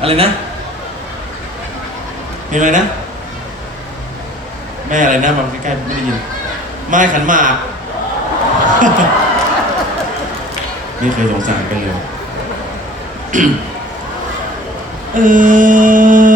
อะไรนะเพลงอะไรนะ แม่อะไรนะมาใกล้ๆไม่ได้ยินไม้ขันหมาก ไม่เคยสงสารกันเลยเออ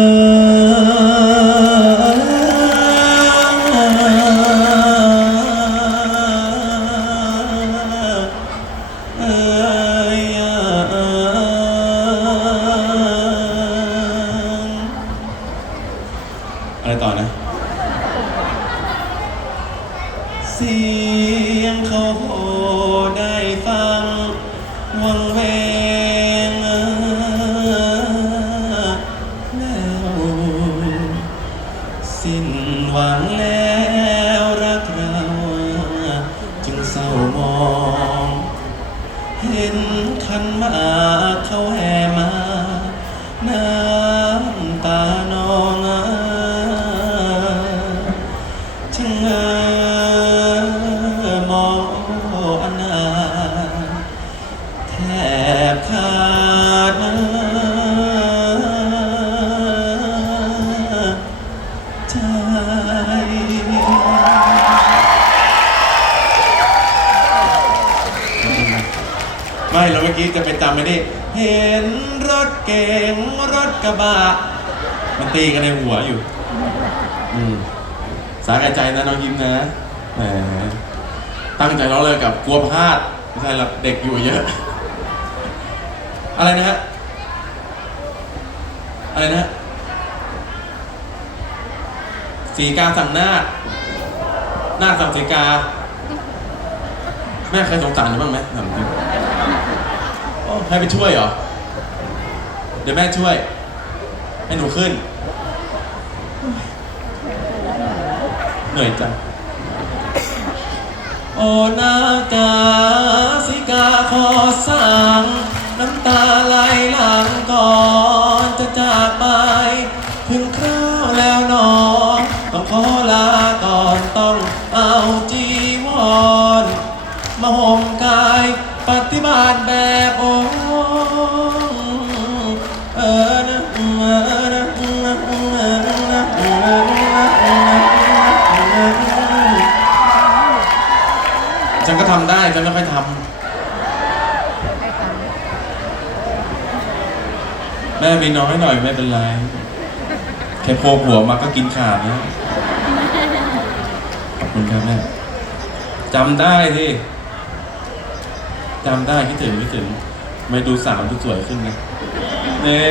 ต่อนะ เสียงเขาโหได้ฟัง วังเวงแล้วสิ้นหวังแล้วรักเรา จึงเศร้ามอง เห็นคันมาเขาแห่มาน้ำ ไม่แล้วเมื่อกี้จะไปจำไม่ได้ เห็นรถเก๋งรถกระบะ มันตีกันในหัวอยู่ อืมสาแก่ใจนะน้องยิ้มนะแหมตั้งใจร้องเลยกับกลัวพลาดไม่ใช่หรอกเด็กอยู่เยอะ อะไรนะฮะ อะไรนะฮะ สีกาสั่งหน้าคหน้าคสั่งสีกา แม่เคยสงสารหรือบ้างไหมถามจริงโอ้ให้ไปช่วยเหรอ เดี๋ยวแม่ช่วย ให้หนูขึ้น เหนื่อยจังโอ้นากาสิกาขอสั่งน้ำตาไหล จีวรมาห่มกายปฏิบัติแบบอ้เออนะเออนะเออนะเออนะเออนะเออนะฉันก็ทำได้ฉันไม่ค่อยทำแม่มีน้อยหน่อยไม่เป็นไร แค่โผล่หัวมาก็กินขาดนะขอบคุณครับแม่ จำได้ที่จำได้คิดถึงคิดถึง ไม่ดูสาวดูสวยขึ้นนะเน่